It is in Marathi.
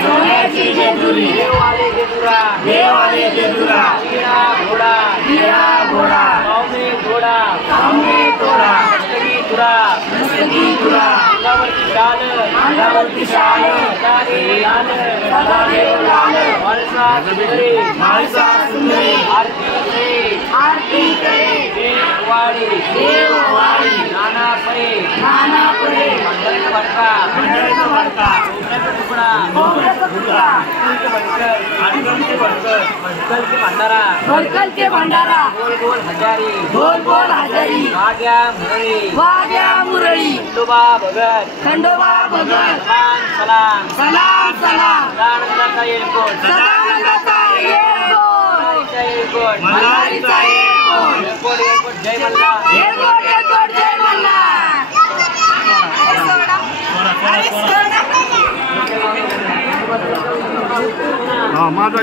पुण्याची जेजुरी देवाले जेजुरा वीरा घोडा सावने घोडा नस्तगी तुरा अंगावरती शाल सदादेव लाल म्हाळसा सुंदरी आरती करे देववाडी नाना परे मंडळाचा भडका भडकलचे भंडारा गोल हजारी वाग्या मुरळी खंडोबा भगत सलाम सदानंदाचा एअरपोर्ट मल्हारीचा एअरपोर्ट जय मल्हार माझा